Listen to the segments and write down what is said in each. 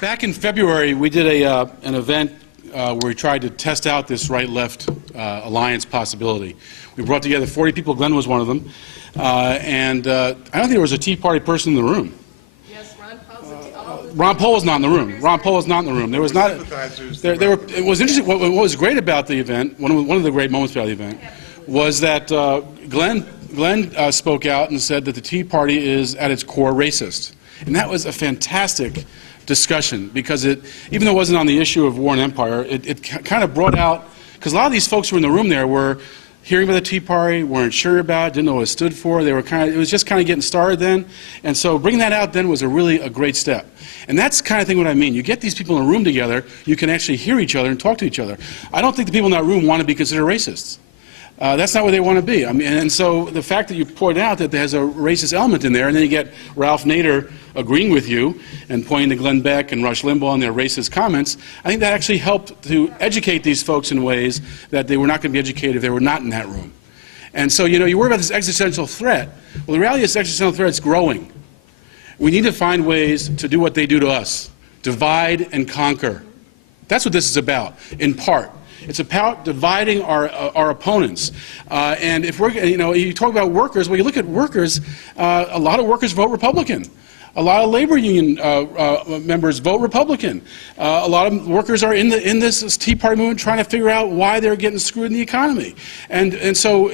Back in February, we did an event where we tried to test out this right-left alliance possibility. We brought together 40 people. Glenn was one of them. And I don't think there was a Tea Party person in the room. Yes, Ron Paul's Ron Paul was not in the room. Ron Paul was not in the room. There was not. It was interesting. What was great about the event, one of the great moments about the event, was that Glenn spoke out and said that the Tea Party is at its core racist. And that was a fantastic discussion because even though it wasn't on the issue of war and empire, it kind of brought out, because a lot of these folks who were in the room there were hearing about the Tea Party, weren't sure about it, didn't know what it stood for. They were it was just kind of getting started then. And so bringing that out then was really a great step. And that's the kind of thing what I mean. You get these people in a room together, you can actually hear each other and talk to each other. I don't think the people in that room want to be considered racists. That's not what they want to be. I mean, and so the fact that you point out that there's a racist element in there, and then you get Ralph Nader agreeing with you and pointing to Glenn Beck and Rush Limbaugh and their racist comments, I think that actually helped to educate these folks in ways that they were not going to be educated if they were not in that room. And so, you worry about this existential threat. Well, the reality is this existential threat is growing. We need to find ways to do what they do to us, divide and conquer. That's what this is about, in part. It's about dividing our opponents. And if we're, you talk about workers, well, you look at workers, a lot of workers vote Republican. A lot of labor union members vote Republican. A lot of workers are in this Tea Party movement trying to figure out why they're getting screwed in the economy. And so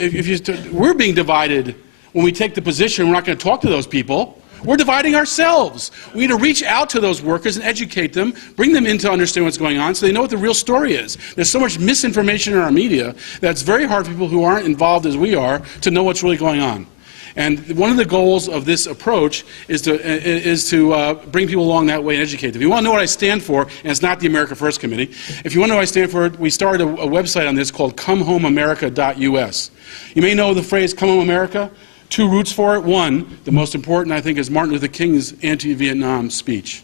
we're being divided when we take the position we're not going to talk to those people. We're dividing ourselves. We need to reach out to those workers and educate them, bring them in to understand what's going on so they know what the real story is. There's so much misinformation in our media that it's very hard for people who aren't involved as we are to know what's really going on. And one of the goals of this approach is to bring people along that way and educate them. If you want to know what I stand for, and it's not the America First Committee, if you want to know what I stand for, we started a website on this called comehomeamerica.us. You may know the phrase Come Home America. Two roots for it. One, the most important, I think, is Martin Luther King's anti-Vietnam speech.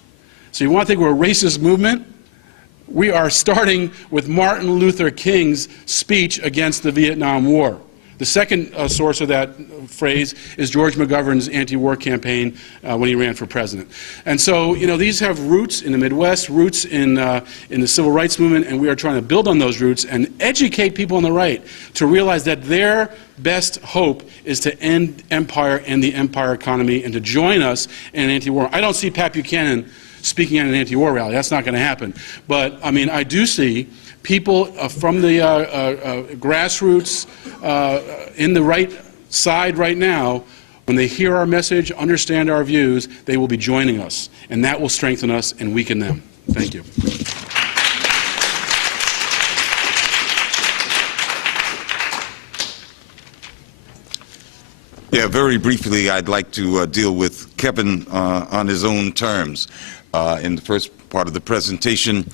So you want to think we're a racist movement? We are starting with Martin Luther King's speech against the Vietnam War. The second source of that phrase is George McGovern's anti-war campaign when he ran for president. And so, these have roots in the Midwest, roots in the civil rights movement, and we are trying to build on those roots and educate people on the right to realize that their best hope is to end empire and the empire economy and to join us in an anti-war. I don't see Pat Buchanan speaking at an anti-war rally. That's not going to happen. But, I do see people from the grassroots in the right side right now, when they hear our message, understand our views, they will be joining us. And that will strengthen us and weaken them. Thank you. Yeah, very briefly, I'd like to deal with Kevin on his own terms. In the first part of the presentation,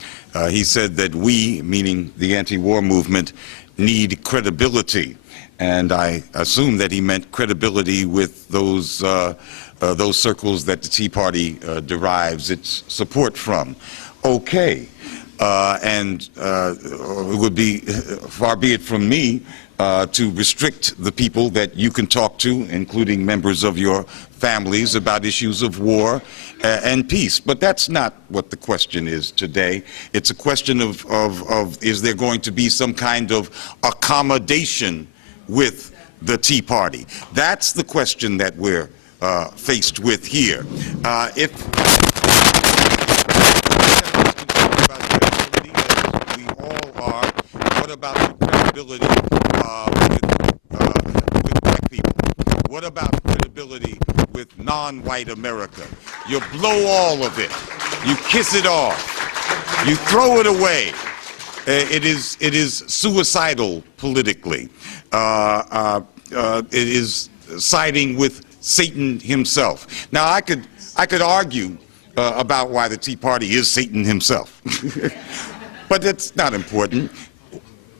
he said that we, meaning the anti-war movement, need credibility. And I assume that he meant credibility with those circles that the Tea Party derives its support from. Okay. And it would be, far be it from me, to restrict the people that you can talk to, including members of your families, about issues of war and peace. But that's not what the question is today. It's a question of is there going to be some kind of accommodation with the Tea Party? That's the question that we're faced with here. What about the credibility with black people? What about credibility with non-white America? You blow all of it. You kiss it off. You throw it away. It is suicidal politically. It is siding with Satan himself. Now, I could argue about why the Tea Party is Satan himself, but that's not important.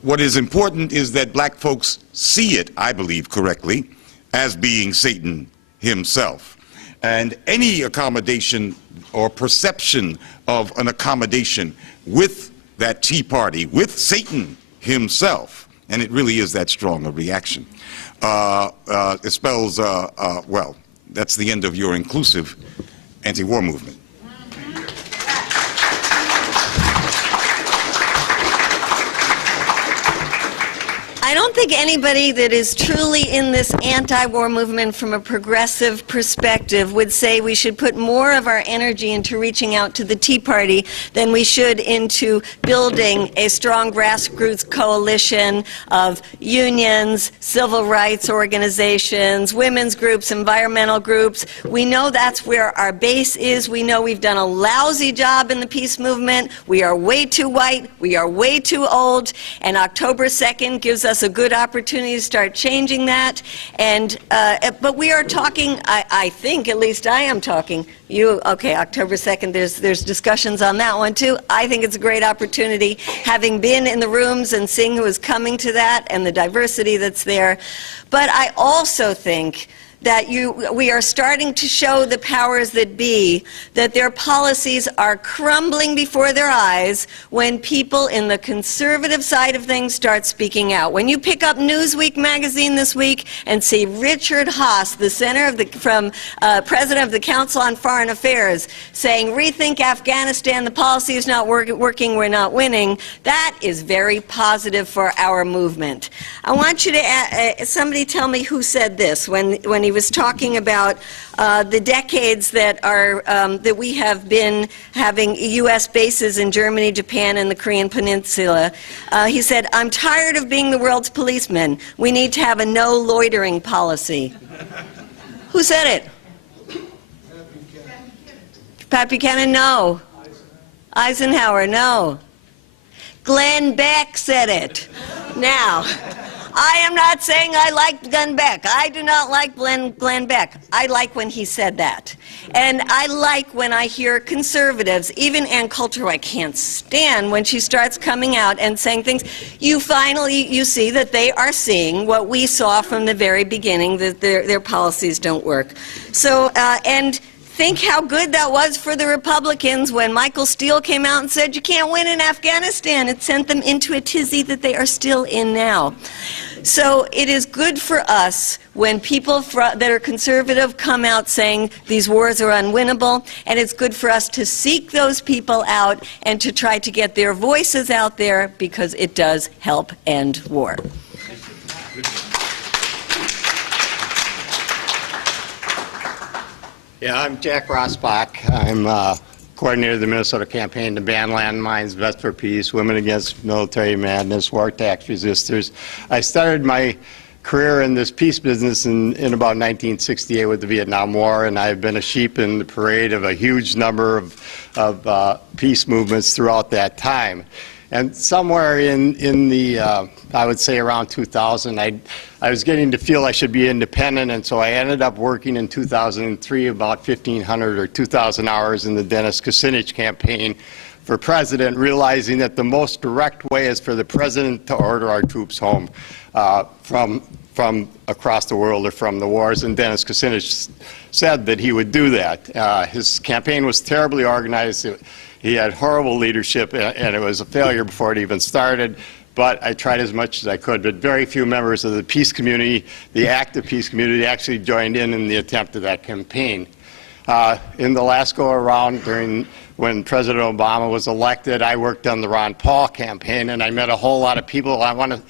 What is important is that black folks see it, I believe correctly, as being Satan himself. And any accommodation or perception of an accommodation with that Tea Party, with Satan himself, and it really is that strong a reaction, it spells, well, that's the end of your inclusive anti-war movement. don't think anybody that is truly in this anti-war movement from a progressive perspective would say we should put more of our energy into reaching out to the Tea Party than we should into building a strong grassroots coalition of unions, civil rights organizations, women's groups, environmental groups. We know that's where our base is. We know we've done a lousy job in the peace movement. We are way too white. We are way too old. And October 2nd gives us a good opportunity to start changing that. And but we are talking, I think, at least I am talking. Okay, October 2nd, there's discussions on that one too. I think it's a great opportunity, having been in the rooms and seeing who is coming to that and the diversity that's there. But I also think that we are starting to show the powers that be that their policies are crumbling before their eyes when people in the conservative side of things start speaking out. When you pick up Newsweek magazine this week and see Richard Haass, the president of the Council on Foreign Affairs, saying, "Rethink Afghanistan, the policy is not working, we're not winning," that is very positive for our movement. I want you to, somebody tell me who said this when he was talking about the decades that we have been having U.S. bases in Germany, Japan, and the Korean Peninsula. He said, "I'm tired of being the world's policeman. We need to have a no loitering policy." Who said it? Pat Buchanan, no. Eisenhower, no. Glenn Beck said it. Now, I am not saying I like Glenn Beck. I do not like Glenn Beck. I like when he said that. And I like when I hear conservatives, even Ann Coulter, who I can't stand, when she starts coming out and saying things, you see that they are seeing what we saw from the very beginning, that their policies don't work. So, and think how good that was for the Republicans when Michael Steele came out and said, "You can't win in Afghanistan." It sent them into a tizzy that they are still in now. So it is good for us when people that are conservative come out saying these wars are unwinnable, and it's good for us to seek those people out and to try to get their voices out there, because it does help end war. Yeah, I'm Jack Rossbach. I'm coordinator of the Minnesota campaign to ban landmines, Vets for Peace, Women Against Military Madness, War Tax Resisters. I started my career in this peace business in about 1968 with the Vietnam War, and I've been a sheep in the parade of a huge number of peace movements throughout that time. And somewhere in the, I would say around 2000, I was getting to feel I should be independent, and so I ended up working in 2003 about 1,500 or 2,000 hours in the Dennis Kucinich campaign for president, realizing that the most direct way is for the president to order our troops home from across the world or from the wars, and Dennis Kucinich said that he would do that. His campaign was terribly organized. He had horrible leadership, and it was a failure before it even started. But I tried as much as I could. But very few members of the peace community, the active peace community, actually joined in the attempt of that campaign. In the last go-around, when President Obama was elected, I worked on the Ron Paul campaign, and I met a whole lot of people. I want to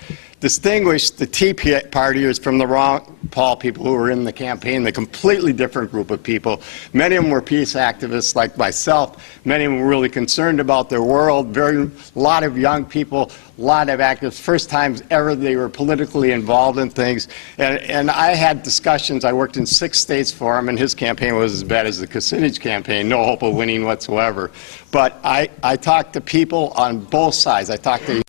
distinguish the Tea Partiers from the Ron Paul people who were in the campaign, the completely different group of people. Many of them were peace activists like myself. Many of them were really concerned about their world. A lot of young people, a lot of activists, first times ever they were politically involved in things. And I had discussions. I worked in 6 states for him, and his campaign was as bad as the Kucinich campaign, no hope of winning whatsoever. But I talked to people on both sides. I talked to